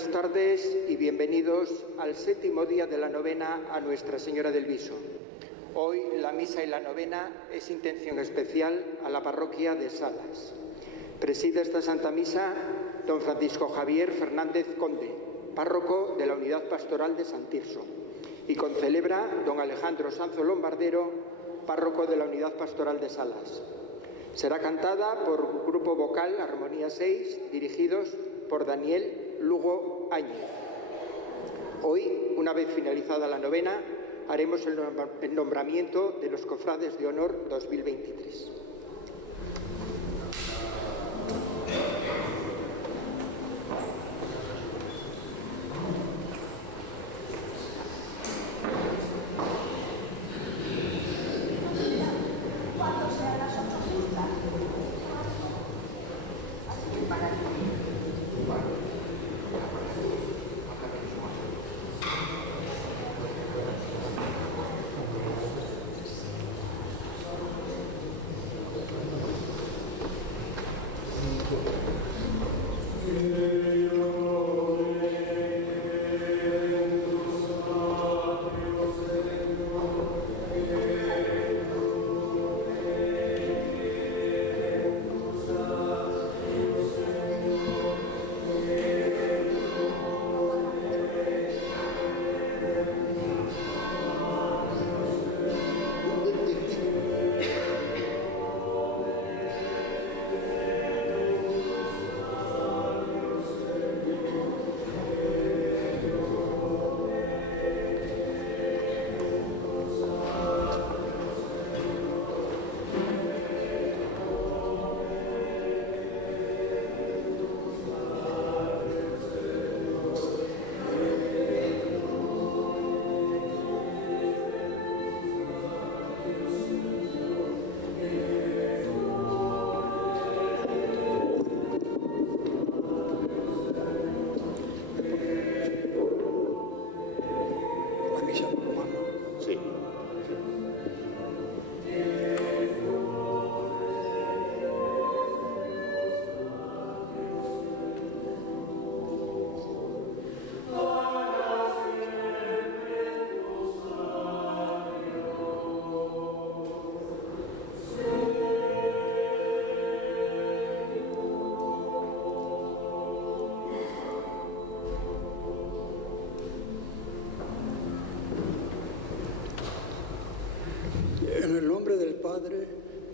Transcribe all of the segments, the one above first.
Buenas tardes y bienvenidos al 7º día de la novena a Nuestra Señora del Viso. Hoy la misa y la novena es intención especial a la parroquia de Salas. Preside esta Santa Misa don Francisco Javier Fernández Conde, párroco de la Unidad Pastoral de San Tirso, y concelebra don Alejandro Sanzo Lombardero, párroco de la Unidad Pastoral de Salas. Será cantada por grupo vocal Armonía 6, dirigidos por Daniel Lugo Áñez. Hoy, una vez finalizada la novena, haremos el nombramiento de los cofrades de honor 2023.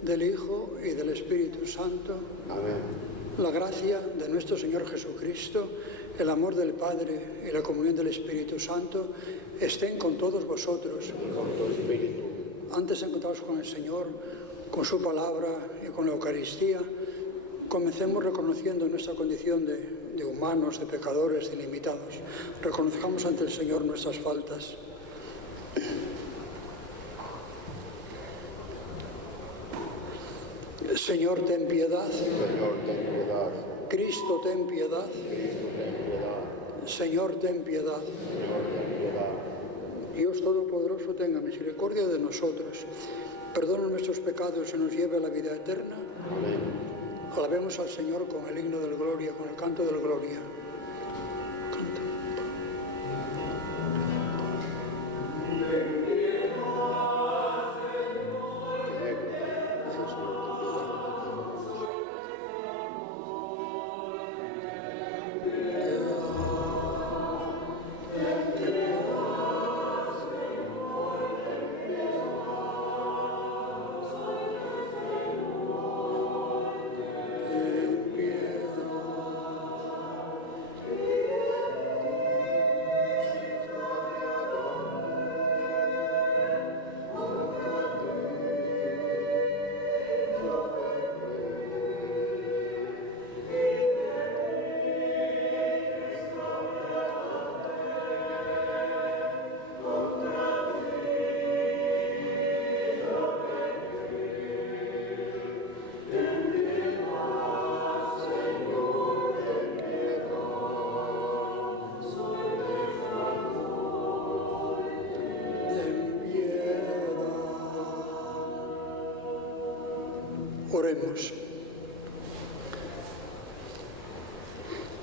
Del Hijo y del Espíritu Santo. Amén. La gracia de nuestro Señor Jesucristo, el amor del Padre y la comunión del Espíritu Santo estén con todos vosotros. Y con tu espíritu. Antes de encontrarnos con el Señor, con su palabra y con la Eucaristía, comencemos reconociendo nuestra condición de humanos, de pecadores, de limitados. Reconozcamos ante el Señor nuestras faltas. Señor, ten piedad. Señor, ten piedad. Cristo, ten piedad. Cristo, ten piedad. Señor, ten piedad. Señor, ten piedad. Dios Todopoderoso, tenga misericordia de nosotros. Perdona nuestros pecados y nos lleve a la vida eterna. Amén. Alabemos al Señor con el himno del Gloria, con el canto del Gloria. Canta.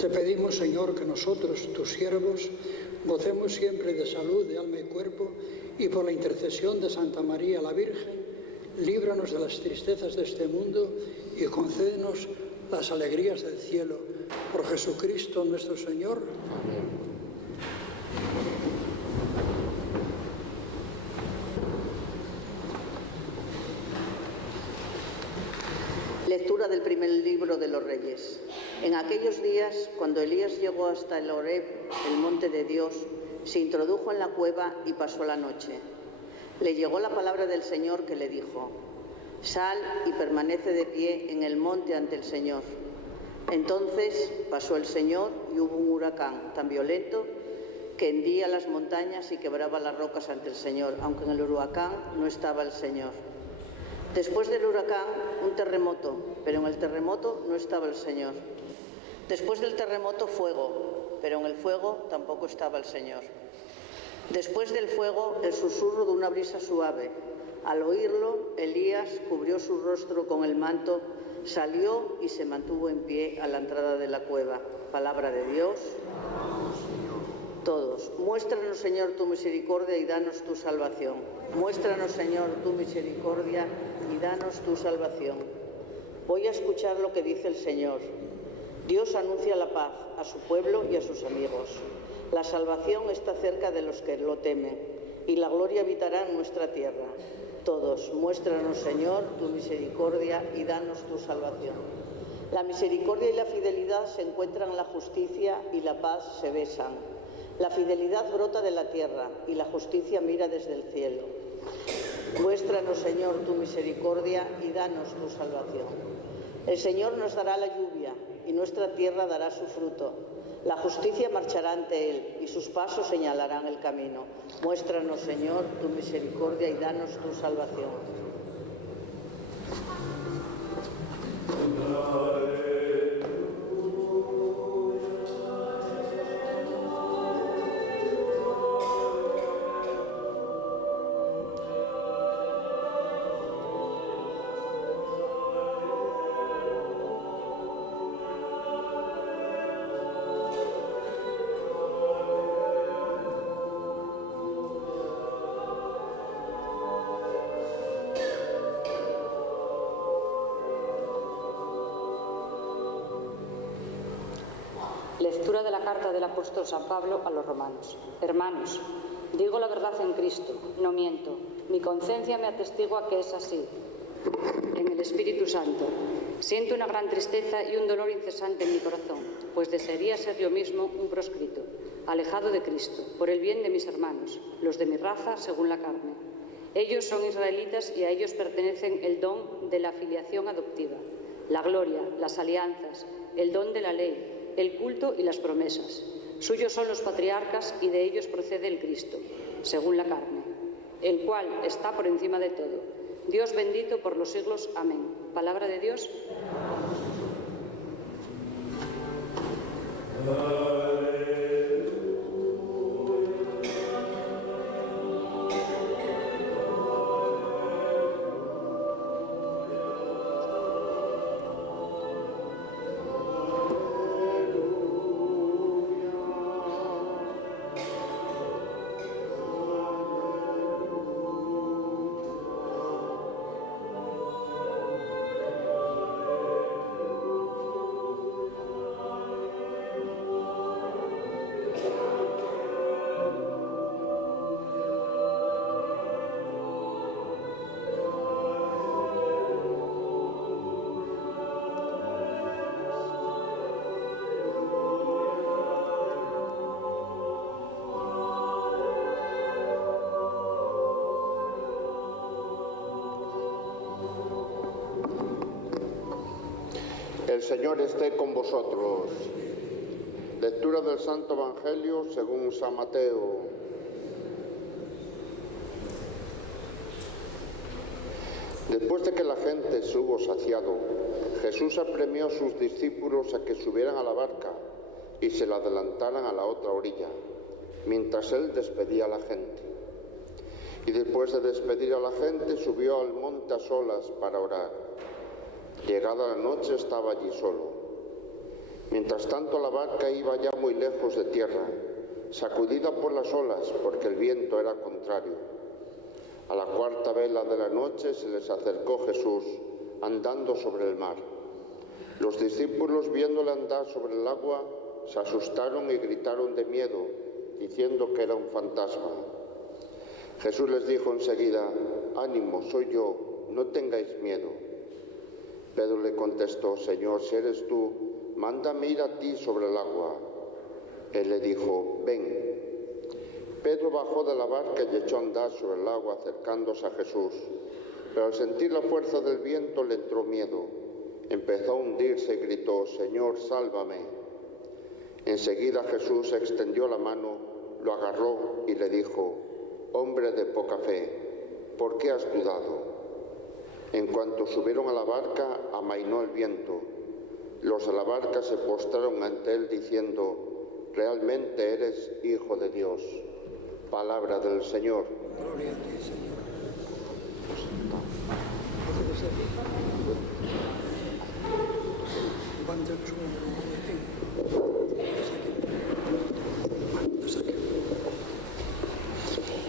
Te pedimos, Señor, que nosotros, tus siervos, gocemos siempre de salud de alma y cuerpo, y por la intercesión de Santa María la Virgen, líbranos de las tristezas de este mundo y concédenos las alegrías del cielo. Por Jesucristo nuestro Señor. Lectura del primer libro de los Reyes. En aquellos días, cuando Elías llegó hasta el Horeb, el monte de Dios, se introdujo en la cueva y pasó la noche. Le llegó la palabra del Señor que le dijo: «Sal y permanece de pie en el monte ante el Señor». Entonces pasó el Señor y hubo un huracán tan violento que hendía las montañas y quebraba las rocas ante el Señor, aunque en el huracán no estaba el Señor. Después del huracán, un terremoto, pero en el terremoto no estaba el Señor. Después del terremoto, fuego, pero en el fuego tampoco estaba el Señor. Después del fuego, el susurro de una brisa suave. Al oírlo, Elías cubrió su rostro con el manto, salió y se mantuvo en pie a la entrada de la cueva. Palabra de Dios. Todos. Muéstranos, Señor, tu misericordia y danos tu salvación. Muéstranos, Señor, tu misericordia y danos tu salvación. Voy a escuchar lo que dice el Señor. Dios anuncia la paz a su pueblo y a sus amigos. La salvación está cerca de los que lo temen, y la gloria habitará en nuestra tierra. Todos, muéstranos, Señor, tu misericordia y danos tu salvación. La misericordia y la fidelidad se encuentran en la justicia y la paz se besan. La fidelidad brota de la tierra y la justicia mira desde el cielo. Muéstranos, Señor, tu misericordia y danos tu salvación. El Señor nos dará la lluvia y nuestra tierra dará su fruto. La justicia marchará ante él y sus pasos señalarán el camino. Muéstranos, Señor, tu misericordia y danos tu salvación. Lectura de la carta del apóstol San Pablo a los romanos. Hermanos, digo la verdad en Cristo, no miento. Mi conciencia me atestigua que es así. En el Espíritu Santo, siento una gran tristeza y un dolor incesante en mi corazón, pues desearía ser yo mismo un proscrito, alejado de Cristo, por el bien de mis hermanos, los de mi raza según la carne. Ellos son israelitas y a ellos pertenecen el don de la filiación adoptiva, la gloria, las alianzas, el don de la ley, el culto y las promesas. Suyos son los patriarcas y de ellos procede el Cristo, según la carne, el cual está por encima de todo. Dios bendito por los siglos. Amén. Palabra de Dios. El Señor esté con vosotros. Lectura del Santo Evangelio según San Mateo. Después de que la gente se hubo saciado, Jesús apremió a sus discípulos a que subieran a la barca y se la adelantaran a la otra orilla, mientras él despedía a la gente. Y después de despedir a la gente, subió al monte a solas para orar. Llegada la noche estaba allí solo. Mientras tanto, la barca iba ya muy lejos de tierra, sacudida por las olas, porque el viento era contrario. A la cuarta vela de la noche se les acercó Jesús, andando sobre el mar. Los discípulos, viéndole andar sobre el agua, se asustaron y gritaron de miedo, diciendo que era un fantasma. Jesús les dijo enseguida: «Ánimo, soy yo, no tengáis miedo». Pedro le contestó: «Señor, si eres tú, mándame ir a ti sobre el agua». Él le dijo: «Ven». Pedro bajó de la barca y echó a andar sobre el agua, acercándose a Jesús. Pero al sentir la fuerza del viento le entró miedo. Empezó a hundirse y gritó: «Señor, sálvame». Enseguida Jesús extendió la mano, lo agarró y le dijo: «Hombre de poca fe, ¿por qué has dudado?». En cuanto subieron a la barca, amainó el viento. Los de la barca se postraron ante él diciendo: «Realmente eres Hijo de Dios». Palabra del Señor. Gloria a ti, Señor.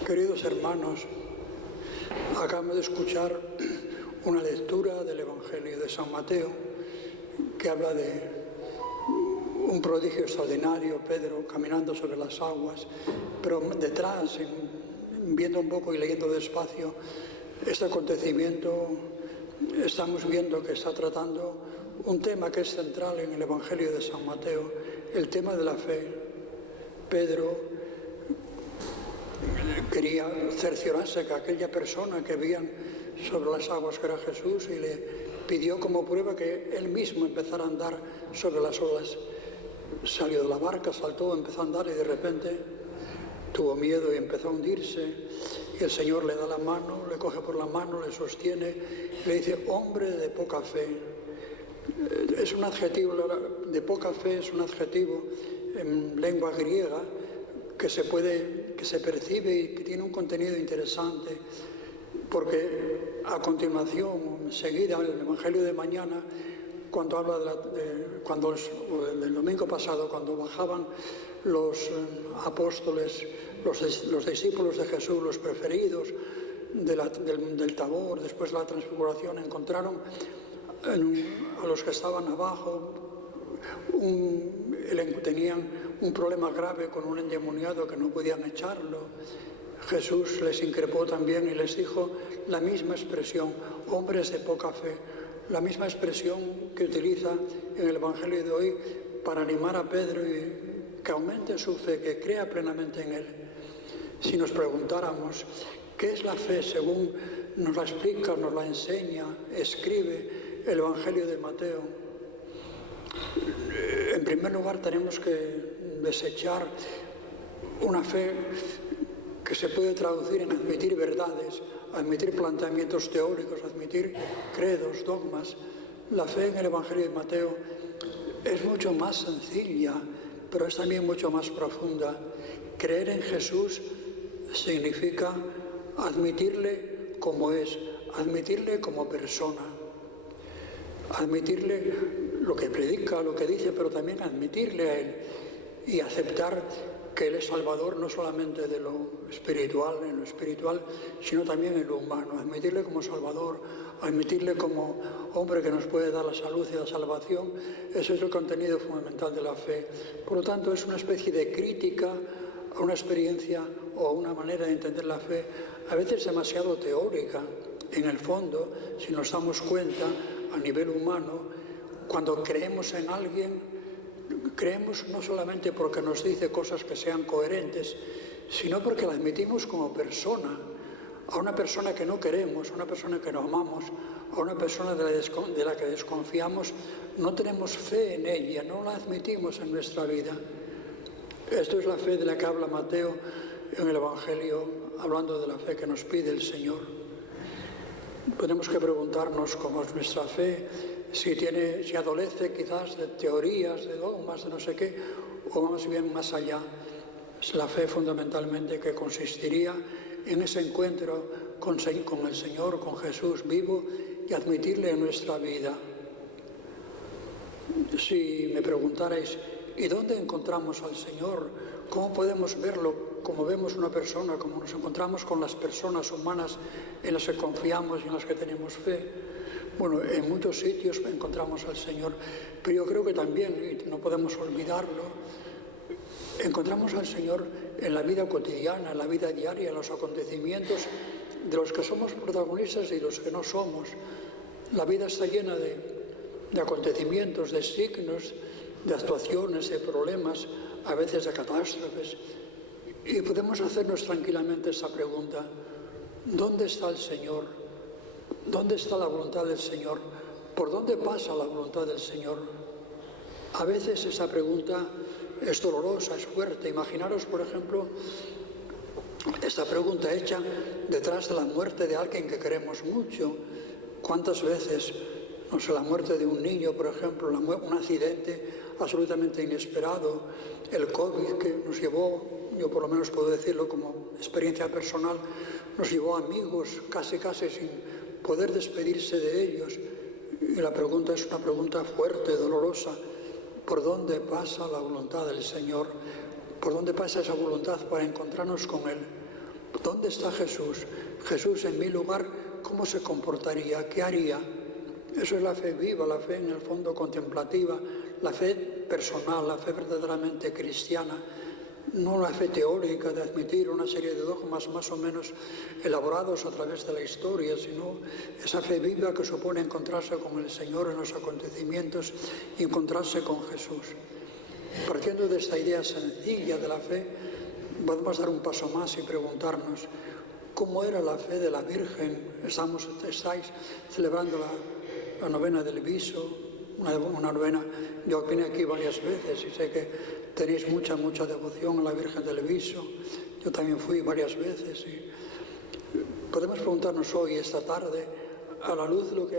Queridos hermanos, acabamos de escuchar una lectura del Evangelio de San Mateo que habla de un prodigio extraordinario, Pedro caminando sobre las aguas, pero detrás, viendo un poco y leyendo despacio este acontecimiento, estamos viendo que está tratando un tema que es central en el Evangelio de San Mateo, el tema de la fe. Pedro quería cerciorarse que aquella persona que veían sobre las aguas que era Jesús, y le pidió como prueba que él mismo empezara a andar sobre las olas. Salió de la barca, saltó, empezó a andar y de repente tuvo miedo y empezó a hundirse. Y el Señor le da la mano, le coge por la mano, le sostiene y le dice: «Hombre de poca fe». Es un adjetivo, de poca fe es un adjetivo en lengua griega que se percibe y que tiene un contenido interesante, porque a continuación, enseguida, el Evangelio de mañana, cuando habla del domingo pasado, cuando bajaban los apóstoles, los discípulos de Jesús, los preferidos del Tabor, después de la transfiguración, encontraron a los que estaban abajo, tenían un problema grave con un endemoniado que no podían echarlo. Jesús les increpó también y les dijo la misma expresión: hombres de poca fe, la misma expresión que utiliza en el Evangelio de hoy para animar a Pedro y que aumente su fe, que crea plenamente en él. Si nos preguntáramos qué es la fe según nos la explica, nos la enseña, escribe el Evangelio de Mateo, en primer lugar tenemos que desechar una fe que se puede traducir en admitir verdades, admitir planteamientos teóricos, admitir credos, dogmas. La fe en el Evangelio de Mateo es mucho más sencilla, pero es también mucho más profunda. Creer en Jesús significa admitirle como es, admitirle como persona, admitirle lo que predica, lo que dice, pero también admitirle a Él y aceptar que Él es Salvador no solamente de lo espiritual, sino también en lo humano. Admitirle como Salvador, admitirle como hombre que nos puede dar la salud y la salvación, ese es el contenido fundamental de la fe. Por lo tanto, es una especie de crítica a una experiencia o a una manera de entender la fe, a veces demasiado teórica. En el fondo, si nos damos cuenta, a nivel humano, cuando creemos en alguien, creemos no solamente porque nos dice cosas que sean coherentes, sino porque la admitimos como persona. A una persona que no queremos, a una persona que no amamos, a una persona de la que desconfiamos, no tenemos fe en ella, no la admitimos en nuestra vida. Esto es la fe de la que habla Mateo en el Evangelio, hablando de la fe que nos pide el Señor. Tenemos que preguntarnos cómo es nuestra fe, si adolece quizás de teorías, de dogmas, de no sé qué, o más bien más allá. Es la fe fundamentalmente que consistiría en ese encuentro con el Señor, con Jesús vivo, y admitirle en nuestra vida. Si me preguntarais, ¿y dónde encontramos al Señor? ¿Cómo podemos verlo como vemos una persona, como nos encontramos con las personas humanas en las que confiamos y en las que tenemos fe? Bueno, en muchos sitios encontramos al Señor, pero yo creo que también, y no podemos olvidarlo, encontramos al Señor en la vida cotidiana, en la vida diaria, en los acontecimientos de los que somos protagonistas y los que no somos. La vida está llena de acontecimientos, de signos, de actuaciones, de problemas, a veces de catástrofes. Y podemos hacernos tranquilamente esa pregunta: ¿dónde está el Señor? ¿Dónde está la voluntad del Señor? ¿Por dónde pasa la voluntad del Señor? A veces esa pregunta es dolorosa, es fuerte. Imaginaros, por ejemplo, esta pregunta hecha detrás de la muerte de alguien que queremos mucho. ¿Cuántas veces, no sé, la muerte de un niño, por ejemplo, un accidente absolutamente inesperado, el COVID que nos llevó, yo por lo menos puedo decirlo como experiencia personal, nos llevó a amigos casi sin poder despedirse de ellos? Y la pregunta es una pregunta fuerte, dolorosa. ¿Por dónde pasa la voluntad del Señor? ¿Por dónde pasa esa voluntad para encontrarnos con Él? ¿Dónde está Jesús? Jesús en mi lugar, ¿cómo se comportaría? ¿Qué haría? Eso es la fe viva, la fe en el fondo contemplativa, la fe personal, la fe verdaderamente cristiana, no la fe teórica de admitir una serie de dogmas más o menos elaborados a través de la historia, sino esa fe viva que supone encontrarse con el Señor en los acontecimientos y encontrarse con Jesús. Partiendo de esta idea sencilla de la fe, podemos dar un paso más y preguntarnos: ¿cómo era la fe de la Virgen? Estáis celebrando la novena del Viso, una novena. Yo vine aquí varias veces y sé que tenéis mucha devoción a la Virgen del Viso. Yo también fui varias veces. Y podemos preguntarnos hoy, esta tarde, a la luz de lo que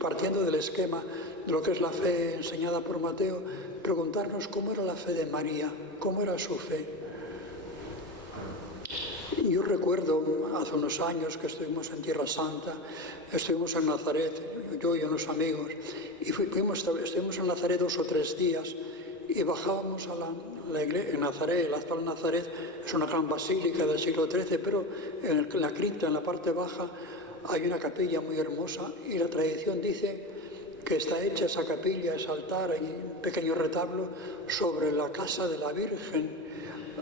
partiendo del esquema de lo que es la fe enseñada por Mateo, preguntarnos cómo era la fe de María, cómo era su fe. Yo recuerdo hace unos años que estuvimos en Tierra Santa, estuvimos en Nazaret, yo y unos amigos, y estuvimos en Nazaret 2 o 3 días y bajábamos a la iglesia en Nazaret. El actual Nazaret es una gran basílica del siglo XIII, pero en la cripta, en la parte baja, hay una capilla muy hermosa y la tradición dice que está hecha esa capilla, ese altar, hay un pequeño retablo sobre la casa de la Virgen.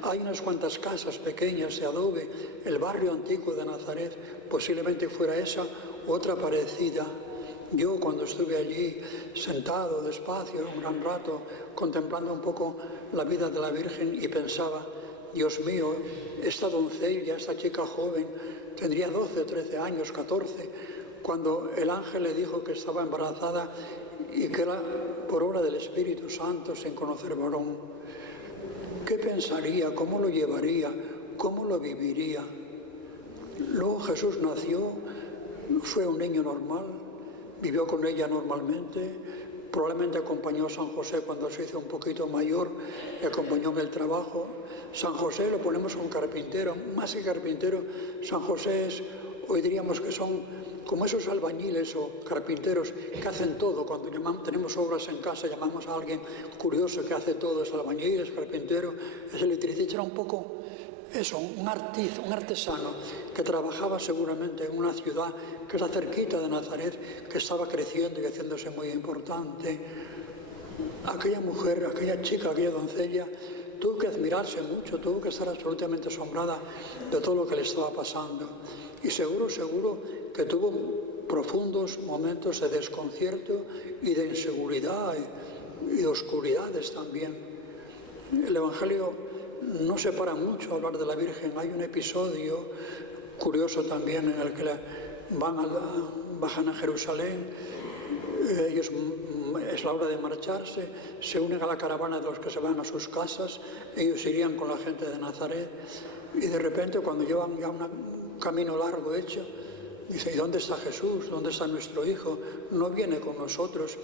Hay unas cuantas casas pequeñas de adobe. El barrio antiguo de Nazaret posiblemente fuera esa u otra parecida. Yo, cuando estuve allí sentado despacio un gran rato contemplando un poco la vida de la Virgen, y pensaba: Dios mío, esta doncella, esta chica joven, tendría 12, 13 años, 14, cuando el ángel le dijo que estaba embarazada y que era por obra del Espíritu Santo, sin conocer varón. ¿Qué pensaría? ¿Cómo lo llevaría? ¿Cómo lo viviría? Luego Jesús nació, fue un niño normal, vivió con ella normalmente, probablemente acompañó a San José cuando se hizo un poquito mayor, le acompañó en el trabajo. San José lo ponemos como carpintero, más que carpintero, San José es, hoy diríamos que son como esos albañiles o carpinteros que hacen todo. Cuando tenemos obras en casa, llamamos a alguien curioso que hace todo, es albañil, es carpintero, es electricista. Era un poco eso, un artesano que trabajaba seguramente en una ciudad que está cerquita de Nazaret, que estaba creciendo y haciéndose muy importante. Aquella mujer, aquella chica, aquella doncella, tuvo que admirarse mucho, tuvo que estar absolutamente asombrada de todo lo que le estaba pasando. Y seguro que tuvo profundos momentos de desconcierto y de inseguridad y de oscuridades también. El Evangelio no se para mucho a hablar de la Virgen. Hay un episodio curioso también en el que bajan a Jerusalén, ellos, es la hora de marcharse, se unen a la caravana de los que se van a sus casas, ellos irían con la gente de Nazaret, y de repente, cuando llevan ya un camino largo hecho, dice: ¿y dónde está Jesús? ¿Dónde está nuestro hijo? No viene con nosotros.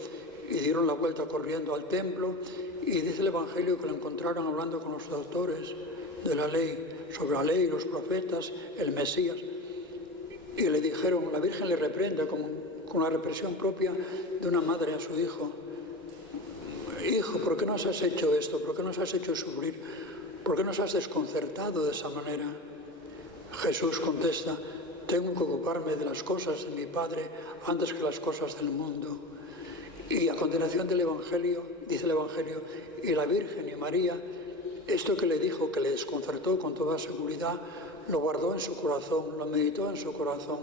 Y dieron la vuelta corriendo al templo, y dice el Evangelio que lo encontraron hablando con los doctores de la ley, sobre la ley, los profetas, el Mesías. Y le dijeron, la Virgen le reprende, como con la represión propia de una madre a su hijo. Hijo, ¿por qué nos has hecho esto? ¿Por qué nos has hecho sufrir? ¿Por qué nos has desconcertado de esa manera? Jesús contesta, tengo que ocuparme de las cosas de mi Padre antes que las cosas del mundo. Y a continuación del Evangelio, dice el Evangelio, y la Virgen y María, esto que le dijo, que le desconcertó con toda seguridad, lo guardó en su corazón, lo meditó en su corazón.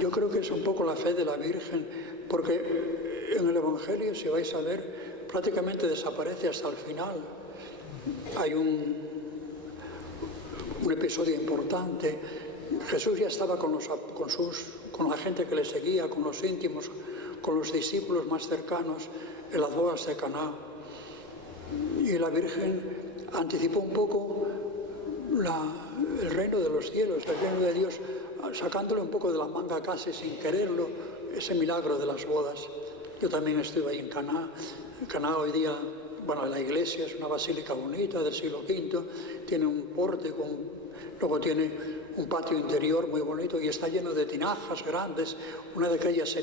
Yo creo que es un poco la fe de la Virgen, porque en el Evangelio, si vais a ver, prácticamente desaparece hasta el final. Hay un episodio importante. Jesús ya estaba con la gente que le seguía, con los íntimos, con los discípulos más cercanos, en las bodas de Caná. Y la Virgen anticipó un poco el reino de los cielos, el reino de Dios, sacándole un poco de la manga casi sin quererlo, ese milagro de las bodas. Yo también estuve ahí en Caná. Caná hoy día, bueno, la iglesia es una basílica bonita del siglo V, tiene un pórtico, luego tiene un patio interior muy bonito y está lleno de tinajas grandes. Una de aquellas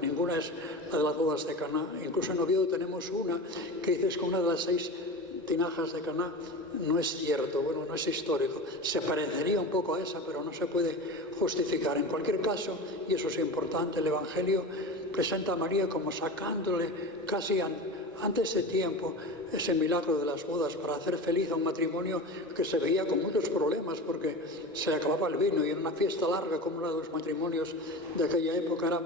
ninguna es la de las bodas de Caná. Incluso en Oviedo tenemos una que dices que una de las 6 tinajas de Caná no es cierto, bueno, no es histórico. Se parecería un poco a esa, pero no se puede justificar. En cualquier caso, y eso es importante, el Evangelio presenta a María como sacándole casi antes de tiempo ese milagro de las bodas para hacer feliz a un matrimonio que se veía con muchos problemas porque se le acababa el vino y en una fiesta larga como la de los matrimonios de aquella época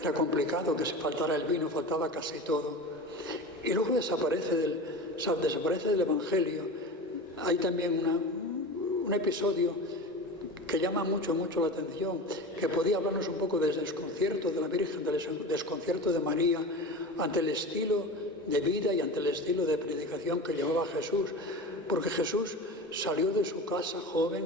era complicado que se faltara el vino, faltaba casi todo. Y luego desaparece del Evangelio. Hay también un episodio que llama mucho la atención, que podía hablarnos un poco del desconcierto de la Virgen, del desconcierto de María ante el estilo de vida y ante el estilo de predicación que llevaba Jesús, porque Jesús salió de su casa joven,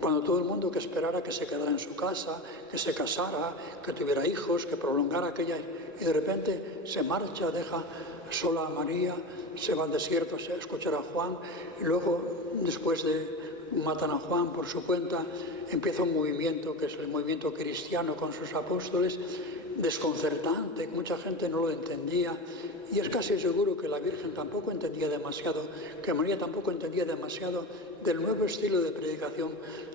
cuando todo el mundo que esperara que se quedara en su casa, que se casara, que tuviera hijos, que prolongara aquella, y de repente se marcha, deja sola a María, se va al desierto a escuchar a Juan, y luego, después de matan a Juan por su cuenta, empieza un movimiento que es el movimiento cristiano con sus apóstoles, desconcertante, mucha gente no lo entendía, y es casi seguro que la Virgen tampoco entendía demasiado, que María tampoco entendía demasiado del nuevo estilo de predicación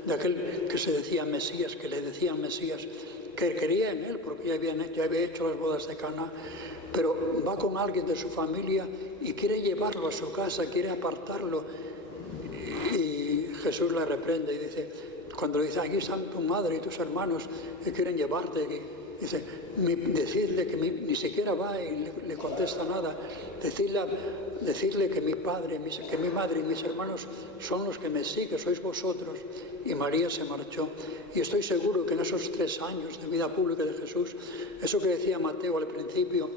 de aquel que se decía Mesías, que le decían Mesías, que creía en él porque ya había hecho las bodas de Caná, pero va con alguien de su familia y quiere llevarlo a su casa, quiere apartarlo, y Jesús la reprende y dice, cuando le dice, aquí están tu madre y tus hermanos que quieren llevarte, dice, decirle que ni siquiera va y le contesta nada, decirle que mi padre, que mi madre y mis hermanos son los que me siguen, sois vosotros. Y María se marchó. Y estoy seguro que en esos 3 años de vida pública de Jesús, eso que decía Mateo al principio,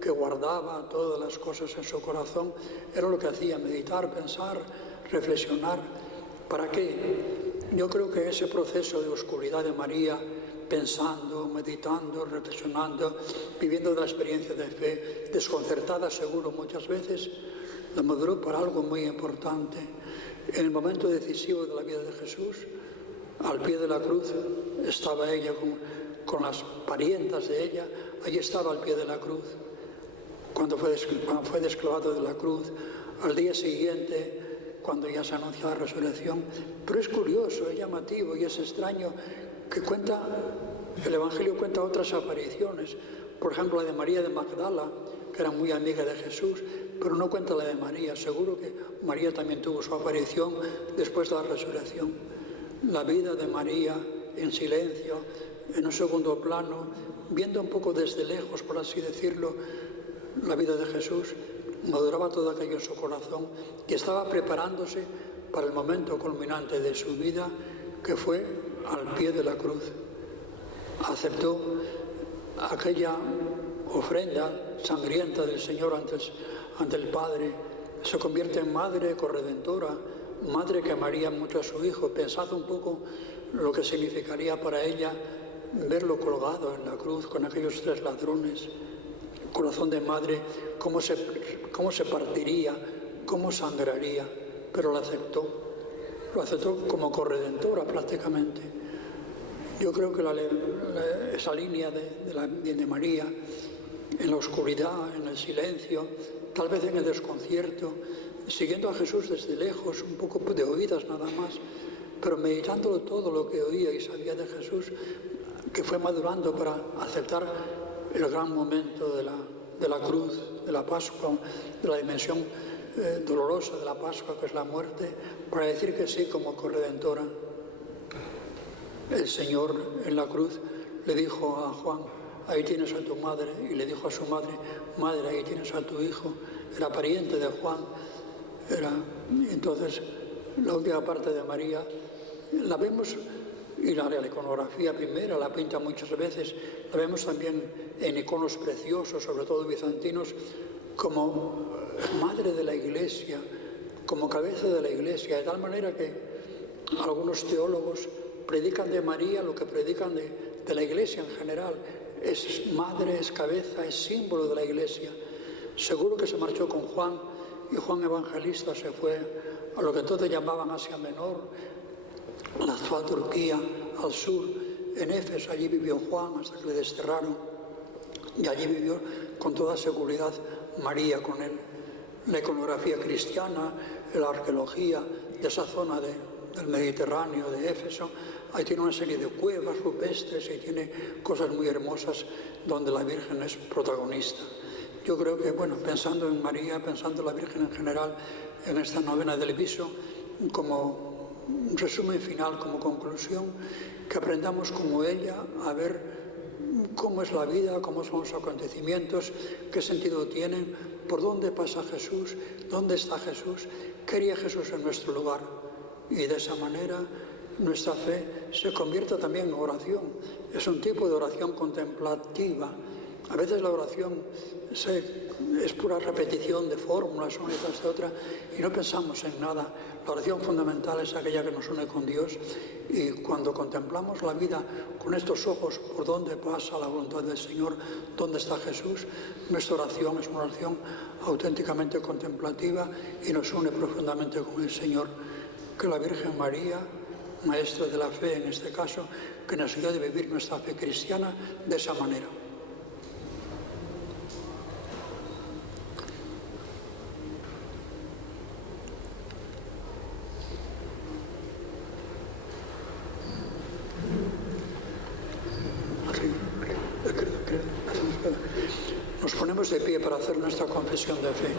que guardaba todas las cosas en su corazón, era lo que hacía, meditar, pensar, reflexionar. ¿Para qué? Yo creo que ese proceso de oscuridad de María, pensando, meditando, reflexionando, viviendo de la experiencia de fe, desconcertada seguro muchas veces, la maduró para algo muy importante. En el momento decisivo de la vida de Jesús, al pie de la cruz, estaba ella con las parientas de ella, allí estaba al pie de la cruz. Cuando fue desclavado de la cruz, al día siguiente, cuando ya se anuncia la resurrección. Pero es curioso, es llamativo y es extraño que el Evangelio cuenta otras apariciones, por ejemplo la de María de Magdala, que era muy amiga de Jesús, pero no cuenta la de María. Seguro que María también tuvo su aparición después de la resurrección. La vida de María en silencio, en un segundo plano, viendo un poco desde lejos, por así decirlo, la vida de Jesús, maduraba todo aquello en su corazón y estaba preparándose para el momento culminante de su vida, que fue al pie de la cruz. Aceptó aquella ofrenda sangrienta del Señor ante el Padre. Se convierte en madre corredentora, madre que amaría mucho a su Hijo. Pensad un poco lo que significaría para ella verlo colgado en la cruz con aquellos 3 ladrones. Corazón de madre, cómo se partiría, cómo sangraría, pero lo aceptó como corredentora prácticamente. Yo creo que esa línea de María, en la oscuridad, en el silencio, tal vez en el desconcierto, siguiendo a Jesús desde lejos, un poco de oídas nada más, pero meditándolo todo lo que oía y sabía de Jesús, que fue madurando para aceptar el gran momento de la cruz, de la Pascua, de la dimensión dolorosa de la Pascua, que es la muerte, para decir que sí como corredentora. El Señor en la cruz le dijo a Juan: ahí tienes a tu madre, y le dijo a su madre: madre, ahí tienes a tu hijo. Era pariente de Juan. Entonces, la última parte de María la vemos, y la iconografía primera la pinta muchas veces, la vemos también en iconos preciosos, sobre todo bizantinos, como madre de la Iglesia, como cabeza de la Iglesia, de tal manera que algunos teólogos predican de María lo que predican de la Iglesia en general. Es madre, es cabeza, es símbolo de la Iglesia. Seguro que se marchó con Juan, y Juan Evangelista se fue a lo que entonces llamaban Asia Menor, la actual Turquía, al sur, en Éfeso. Allí vivió Juan hasta que le desterraron, y allí vivió con toda seguridad María con él. La iconografía cristiana, la arqueología de esa zona del Mediterráneo, de Éfeso, ahí tiene una serie de cuevas rupestres y tiene cosas muy hermosas donde la Virgen es protagonista. Yo creo que, bueno, pensando en María, pensando en la Virgen en general, en esta novena del Viso, como resumen final, como conclusión, que aprendamos como ella a ver cómo es la vida, cómo son los acontecimientos, qué sentido tienen, por dónde pasa Jesús, dónde está Jesús, qué haría Jesús en nuestro lugar. Y de esa manera nuestra fe se convierte también en oración. Es un tipo de oración contemplativa. A veces la oración es pura repetición de fórmulas una tras de otra y no pensamos en nada. La oración fundamental es aquella que nos une con Dios, y cuando contemplamos la vida con estos ojos, por dónde pasa la voluntad del Señor, dónde está Jesús, nuestra oración es una oración auténticamente contemplativa y nos une profundamente con el Señor. Que la Virgen María, maestra de la fe en este caso, que nos ayude a vivir nuestra fe cristiana de esa manera. Nos ponemos de pie para hacer nuestra confesión de fe.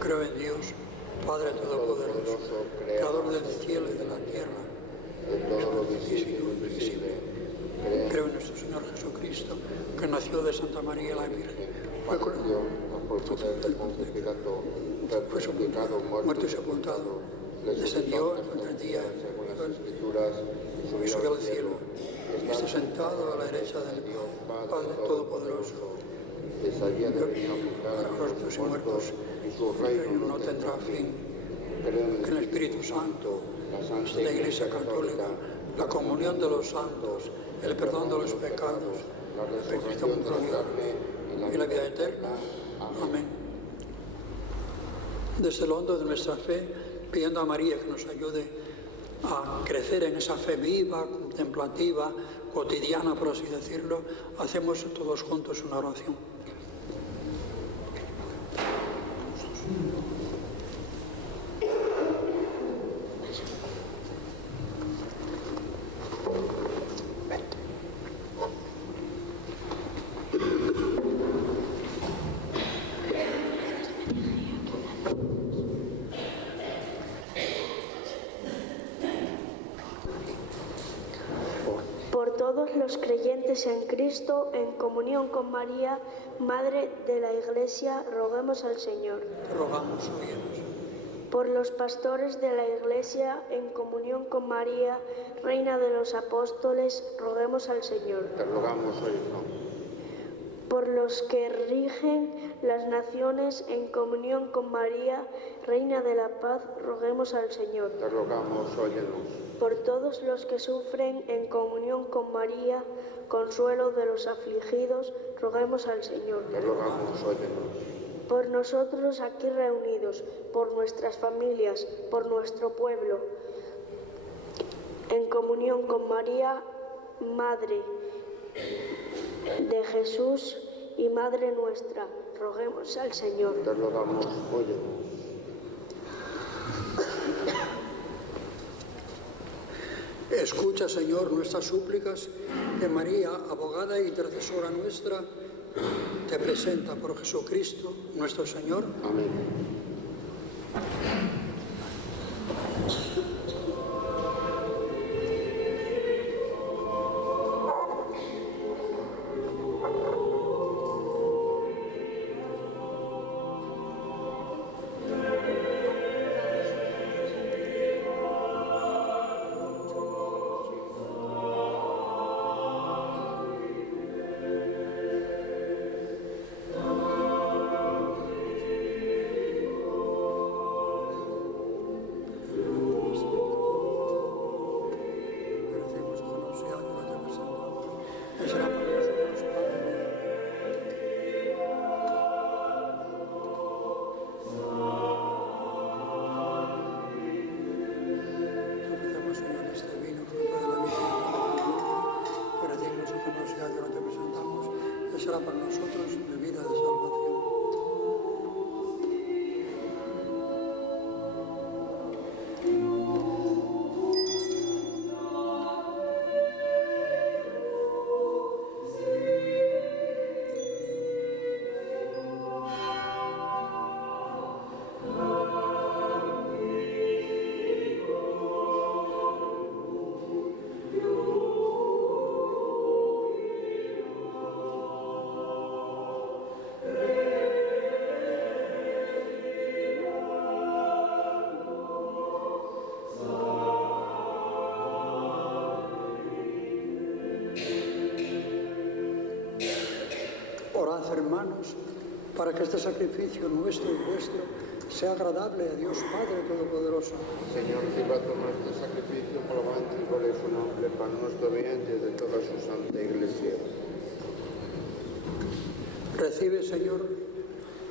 Creo en Dios, Padre Todopoderoso, Creador del cielo y de la tierra, de todo lo visible e invisible. Creo en nuestro Señor Jesucristo, que nació de Santa María la Virgen, fue por poder del Poncio Pilato, fue suplicado, muerto y sepultado, descendió el tercer día, según las Escrituras, y subió al cielo, y está sentado a la derecha del Padre Todopoderoso, que sabía de venir a juzgar a los vivos y muertos, y su reino no tendrá fin. Creo Que el Espíritu Santo, la Iglesia Católica, la comunión de los santos, el perdón de los pecados, la resurrección gloriosa y la vida eterna. Amén. Desde el hondo de nuestra fe, pidiendo a María que nos ayude a crecer en esa fe viva, contemplativa, cotidiana, por así decirlo, hacemos todos juntos una oración. Por todos los creyentes en Cristo, en comunión con María, Madre de la Iglesia, roguemos al Señor. Te rogamos, óyenos. Por los pastores de la Iglesia, en comunión con María, Reina de los Apóstoles, roguemos al Señor. Te rogamos, óyenos. Por los que rigen las naciones, en comunión con María, Reina de la Paz, roguemos al Señor. Te rogamos, óyenos. Por todos los que sufren, en comunión con María, consuelo de los afligidos, roguemos al Señor. Te rogamos, óyenos. Por nosotros aquí reunidos, por nuestras familias, por nuestro pueblo, en comunión con María, Madre de Jesús y Madre nuestra. Roguemos al Señor. Te lo damos, oye. Escucha, Señor, nuestras súplicas, que María, abogada e intercesora nuestra, te presenta por Jesucristo, nuestro Señor. Amén. Será para nosotros bebida de salvación. Orad, hermanos, para que este sacrificio nuestro y vuestro sea agradable a Dios Padre Todopoderoso. Señor, reciba todo nuestro sacrificio por avance y por su nombre, para nuestro bien y de toda su santa Iglesia. Recibe, Señor,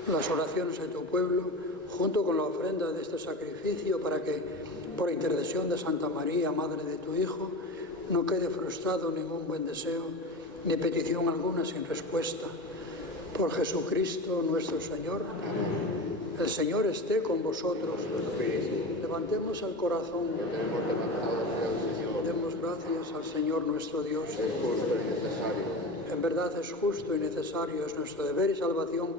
las oraciones de tu pueblo, junto con la ofrenda de este sacrificio, para que, por intercesión de Santa María, Madre de tu Hijo, no quede frustrado ningún buen deseo, ni petición alguna sin respuesta. Por Jesucristo nuestro Señor. El Señor esté con vosotros. Levantemos el corazón. Demos gracias al Señor nuestro Dios. Es justo y necesario. En verdad es justo y necesario, es nuestro deber y salvación,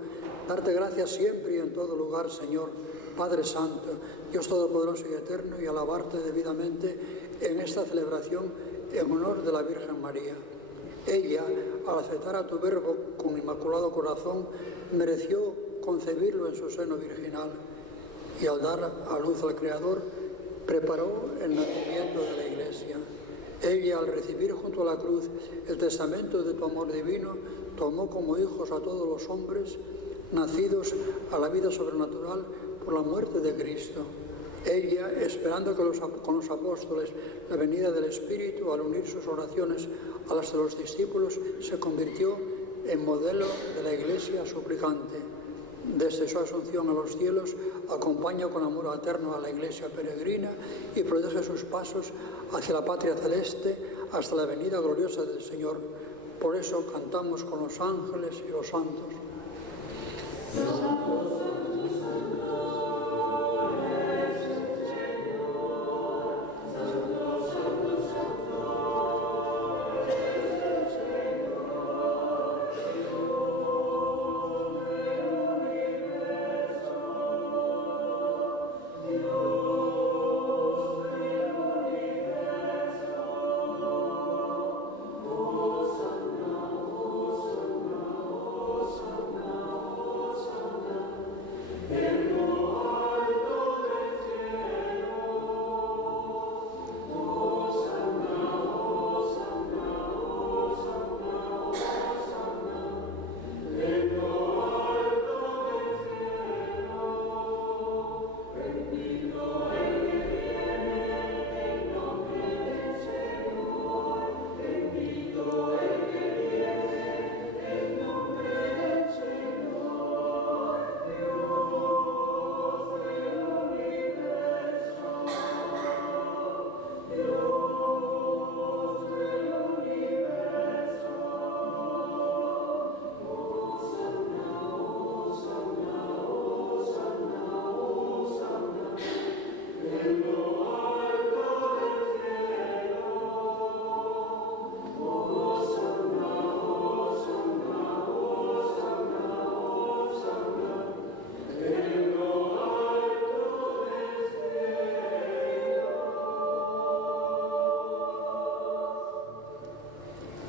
darte gracias siempre y en todo lugar, Señor, Padre Santo, Dios Todopoderoso y Eterno, y alabarte debidamente en esta celebración en honor de la Virgen María. Ella, al aceptar a tu Verbo con inmaculado corazón, mereció concebirlo en su seno virginal, y al dar a luz al Creador, preparó el nacimiento de la Iglesia. Ella, al recibir junto a la cruz el testamento de tu amor divino, tomó como hijos a todos los hombres, nacidos a la vida sobrenatural por la muerte de Cristo. Ella, esperando con los apóstoles la venida del Espíritu, al unir sus oraciones a las de los discípulos, se convirtió en modelo de la Iglesia suplicante. Desde su asunción a los cielos, acompaña con amor eterno a la Iglesia peregrina y protege sus pasos hacia la patria celeste hasta la venida gloriosa del Señor. Por eso cantamos con los ángeles y los santos.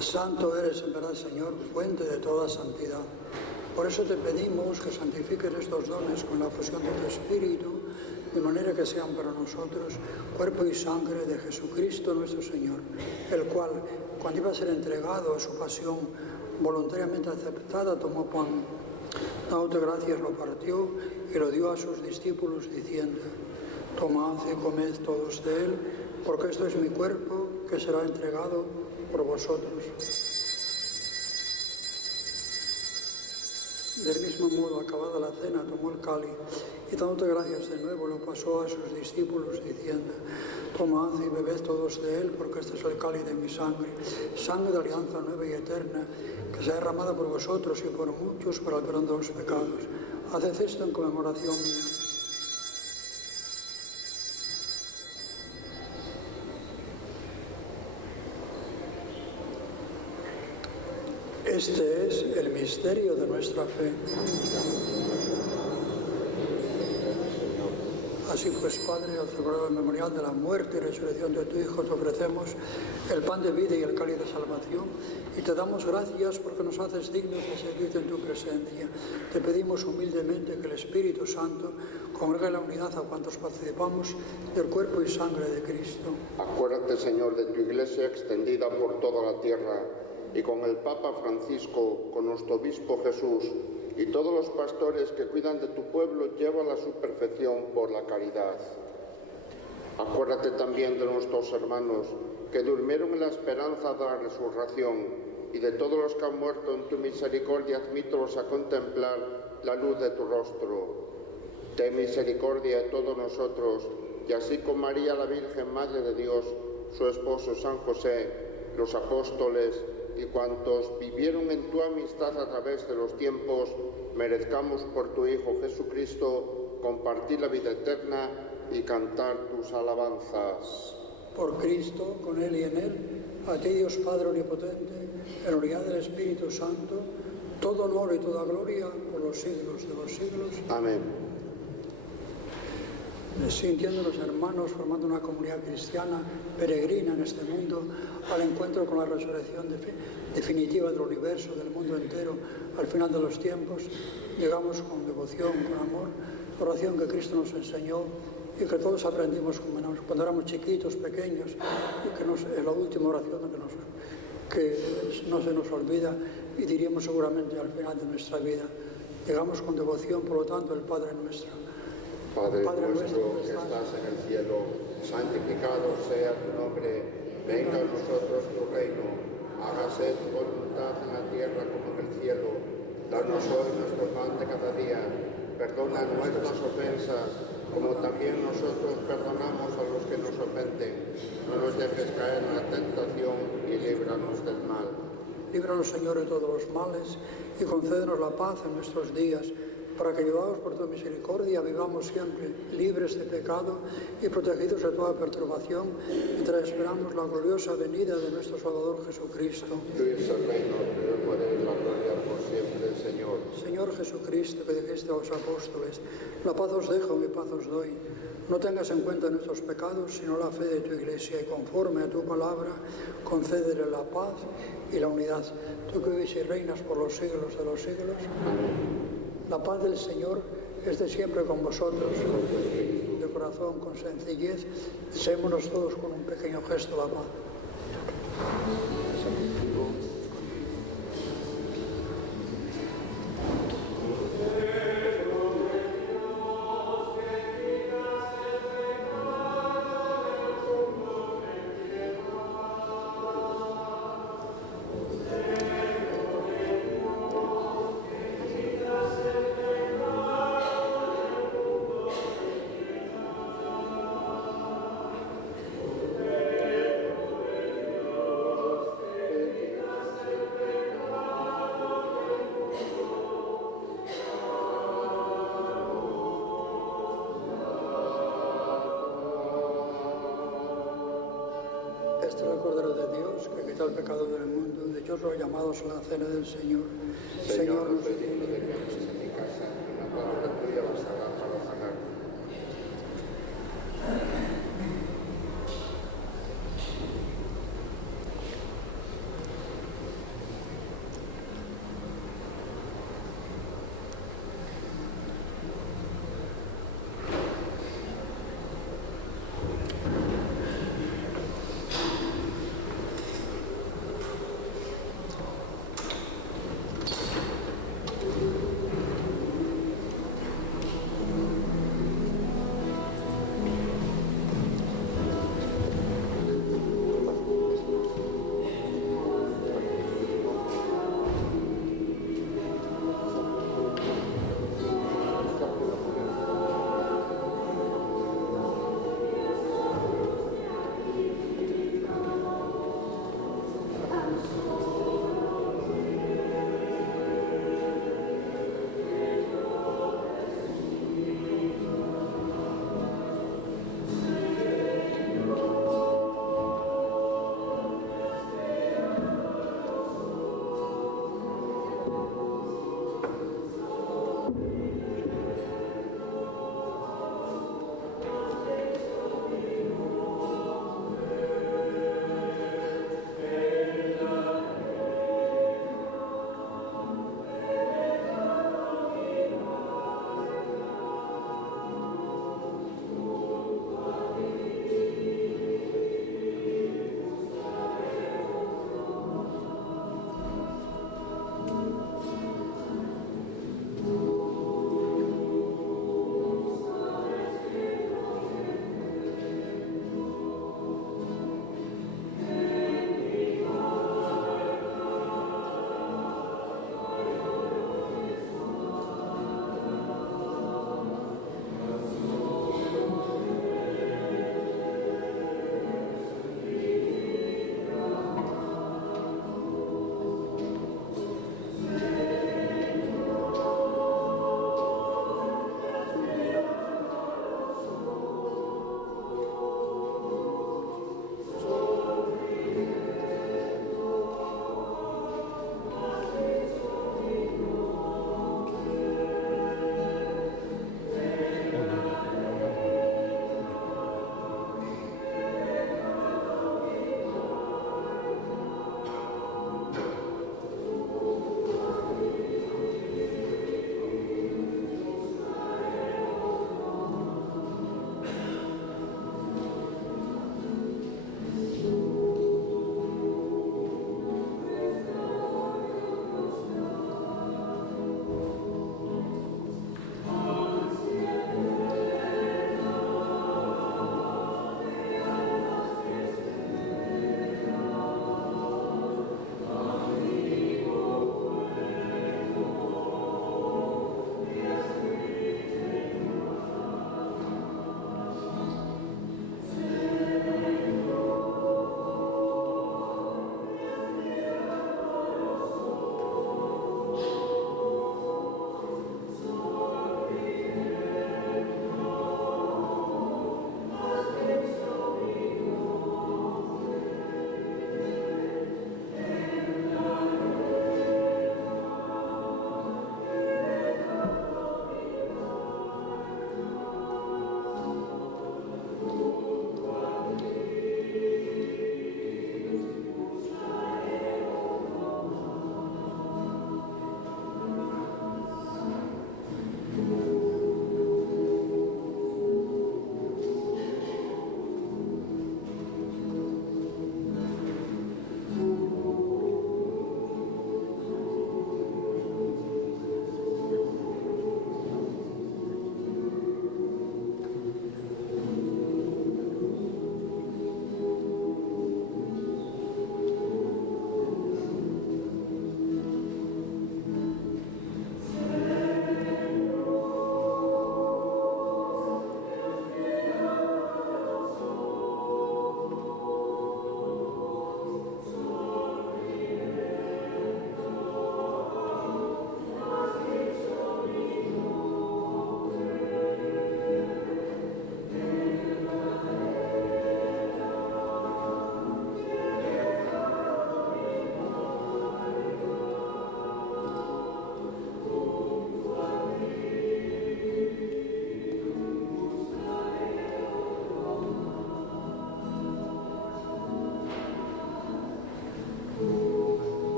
Santo eres en verdad, Señor, fuente de toda santidad. Por eso te pedimos que santifiques estos dones con la fusión de tu Espíritu, de manera que sean para nosotros cuerpo y sangre de Jesucristo nuestro Señor, el cual, cuando iba a ser entregado a su pasión voluntariamente aceptada, tomó pan, dándote gracias, lo partió y lo dio a sus discípulos, diciendo: tomad y comed todos de él, porque esto es mi cuerpo, que será entregado por vosotros. Del mismo modo, acabada la cena, tomó el cáliz y dándote gracias de nuevo, lo pasó a sus discípulos, diciendo: tomad y bebed todos de él, porque este es el cáliz de mi sangre, sangre de alianza nueva y eterna, que será derramada por vosotros y por muchos para el perdón de los pecados. Haced esto en conmemoración mía. Este es el misterio de nuestra fe. Así pues, Padre, al celebrar el memorial de la muerte y resurrección de tu Hijo, te ofrecemos el pan de vida y el cáliz de salvación, y te damos gracias porque nos haces dignos de servirte en tu presencia. Te pedimos humildemente que el Espíritu Santo congregue la unidad a cuantos participamos del cuerpo y sangre de Cristo. Acuérdate, Señor, de tu Iglesia extendida por toda la tierra, y con el Papa Francisco, con nuestro Obispo Jesús, y todos los pastores que cuidan de tu pueblo, llévala a su perfección por la caridad. Acuérdate también de nuestros hermanos que durmieron en la esperanza de la resurrección, y de todos los que han muerto en tu misericordia, admítelos a contemplar la luz de tu rostro. Ten misericordia de todos nosotros, y así con María la Virgen, Madre de Dios, su esposo San José, los apóstoles y cuantos vivieron en tu amistad a través de los tiempos, merezcamos por tu Hijo Jesucristo compartir la vida eterna y cantar tus alabanzas. Por Cristo, con Él y en Él, a ti, Dios Padre Omnipotente, en la unidad del Espíritu Santo, todo honor y toda gloria por los siglos de los siglos. Amén. Sintiéndonos hermanos, formando una comunidad cristiana peregrina en este mundo, al encuentro con la resurrección definitiva del universo, del mundo entero, al final de los tiempos, llegamos con devoción, con amor, la oración que Cristo nos enseñó y que todos aprendimos cuando éramos chiquitos, pequeños, y que es la última oración que no se nos olvida y diríamos seguramente al final de nuestra vida. Llegamos con devoción, por lo tanto, el Padre nuestro. Padre nuestro que estás en el cielo, santificado sea tu nombre, venga a nosotros tu reino, hágase tu voluntad en la tierra como en el cielo. Danos hoy nuestro pan de cada día, perdona nuestras ofensas, como también nosotros perdonamos a los que nos ofenden. No nos dejes caer en la tentación y líbranos del mal. Líbranos, Señor, de todos los males y concédenos la paz en nuestros días, para que, ayudados por tu misericordia, vivamos siempre libres de pecado y protegidos de toda perturbación, mientras esperamos la gloriosa venida de nuestro Salvador Jesucristo. Tuyo es el reino, tuyo el poder y la gloria por siempre, Señor. Señor Jesucristo, que dijiste a los apóstoles: la paz os dejo, mi paz os doy. No tengas en cuenta nuestros pecados, sino la fe de tu Iglesia, y conforme a tu palabra, concédele la paz y la unidad. Tú que vives y reinas por los siglos de los siglos. La paz del Señor esté siempre con vosotros. De corazón, con sencillez, deseémonos todos con un pequeño gesto la paz. Este es el Cordero de Dios, que quita el pecado del mundo. Dichosos llamados a la cena del Señor. Señor, no soy digno de que entres en mi casa, una palabra tuya bastará para sanarme.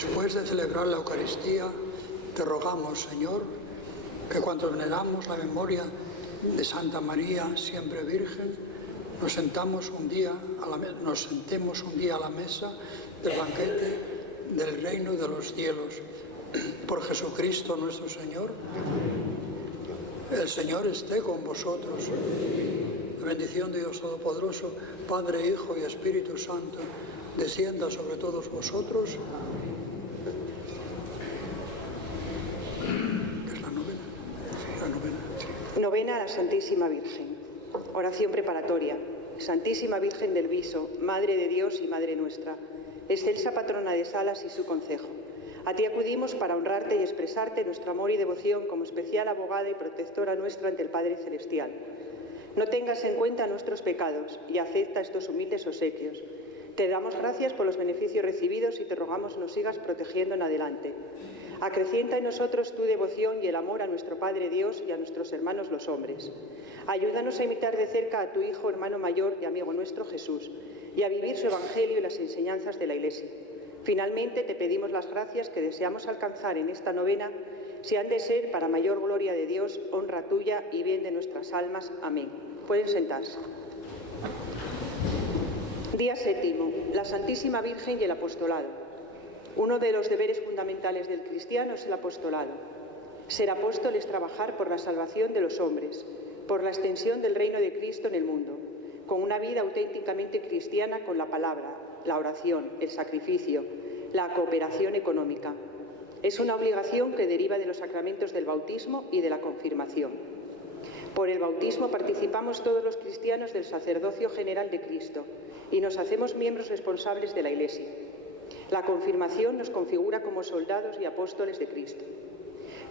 Después de celebrar la Eucaristía, te rogamos, Señor, que cuando veneramos la memoria de Santa María, siempre Virgen, nos sentemos un día a la mesa del banquete del reino de los cielos. Por Jesucristo nuestro Señor. El Señor esté con vosotros. La bendición de Dios Todopoderoso, Padre, Hijo y Espíritu Santo, descienda sobre todos vosotros. ¿Qué es la novena? La novena. Novena a la Santísima Virgen. Oración preparatoria. Santísima Virgen del Viso, Madre de Dios y Madre nuestra, excelsa patrona de Salas y su concejo. A ti acudimos para honrarte y expresarte nuestro amor y devoción como especial abogada y protectora nuestra ante el Padre Celestial. No tengas en cuenta nuestros pecados y acepta estos humildes obsequios. Te damos gracias por los beneficios recibidos y te rogamos nos sigas protegiendo en adelante. Acrecienta en nosotros tu devoción y el amor a nuestro Padre Dios y a nuestros hermanos los hombres. Ayúdanos a imitar de cerca a tu Hijo, hermano mayor y amigo nuestro Jesús, y a vivir su Evangelio y las enseñanzas de la Iglesia. Finalmente, te pedimos las gracias que deseamos alcanzar en esta novena, si han de ser para mayor gloria de Dios, honra tuya y bien de nuestras almas. Amén. Pueden sentarse. Día séptimo, la Santísima Virgen y el Apostolado. Uno de los deberes fundamentales del cristiano es el apostolado. Ser apóstol es trabajar por la salvación de los hombres, por la extensión del reino de Cristo en el mundo, con una vida auténticamente cristiana con la palabra, la oración, el sacrificio, la cooperación económica. Es una obligación que deriva de los sacramentos del bautismo y de la confirmación. Por el bautismo participamos todos los cristianos del sacerdocio general de Cristo y nos hacemos miembros responsables de la Iglesia. La confirmación nos configura como soldados y apóstoles de Cristo.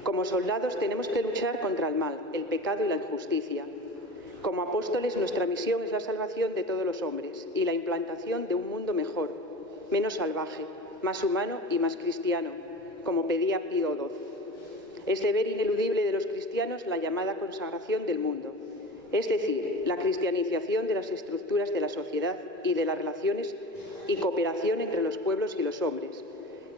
Como soldados tenemos que luchar contra el mal, el pecado y la injusticia. Como apóstoles, nuestra misión es la salvación de todos los hombres y la implantación de un mundo mejor, menos salvaje, más humano y más cristiano, como pedía Pío XII. Es deber ineludible de los cristianos la llamada consagración del mundo, es decir, la cristianización de las estructuras de la sociedad y de las relaciones y cooperación entre los pueblos y los hombres,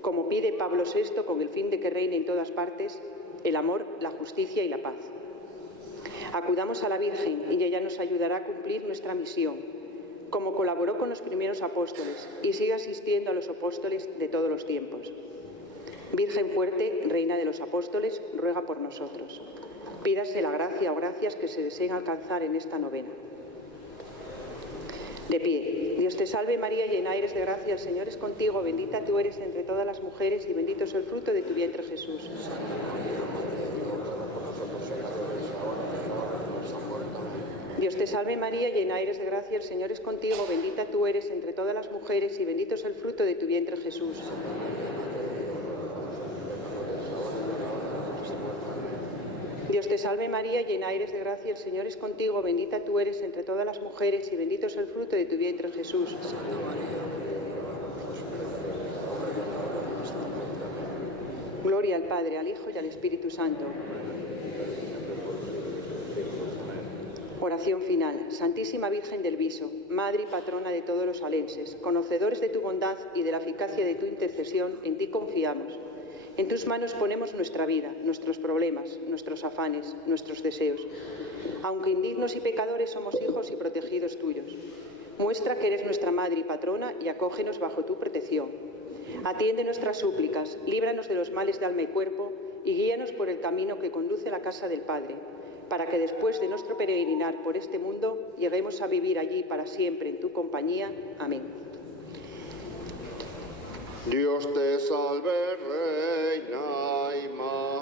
como pide Pablo VI con el fin de que reine en todas partes el amor, la justicia y la paz. Acudamos a la Virgen y ella nos ayudará a cumplir nuestra misión, como colaboró con los primeros apóstoles y sigue asistiendo a los apóstoles de todos los tiempos. Virgen fuerte, Reina de los apóstoles, ruega por nosotros. Pídase la gracia o gracias que se deseen alcanzar en esta novena. De pie. Dios te salve María, llena eres de gracia, el Señor es contigo, bendita tú eres entre todas las mujeres y bendito es el fruto de tu vientre Jesús. Dios te salve María, llena eres de gracia, el Señor es contigo, bendita tú eres entre todas las mujeres y bendito es el fruto de tu vientre Jesús. Dios te salve María, llena eres de gracia, el Señor es contigo, bendita tú eres entre todas las mujeres y bendito es el fruto de tu vientre Jesús. Gloria al Padre, al Hijo y al Espíritu Santo. Oración final. Santísima Virgen del Viso, Madre y Patrona de todos los salenses, conocedores de tu bondad y de la eficacia de tu intercesión, en ti confiamos. En tus manos ponemos nuestra vida, nuestros problemas, nuestros afanes, nuestros deseos. Aunque indignos y pecadores, somos hijos y protegidos tuyos. Muestra que eres nuestra Madre y Patrona y acógenos bajo tu protección. Atiende nuestras súplicas, líbranos de los males de alma y cuerpo y guíanos por el camino que conduce a la casa del Padre, para que después de nuestro peregrinar por este mundo lleguemos a vivir allí para siempre en tu compañía. Amén. Dios te salve, Reina y Madre.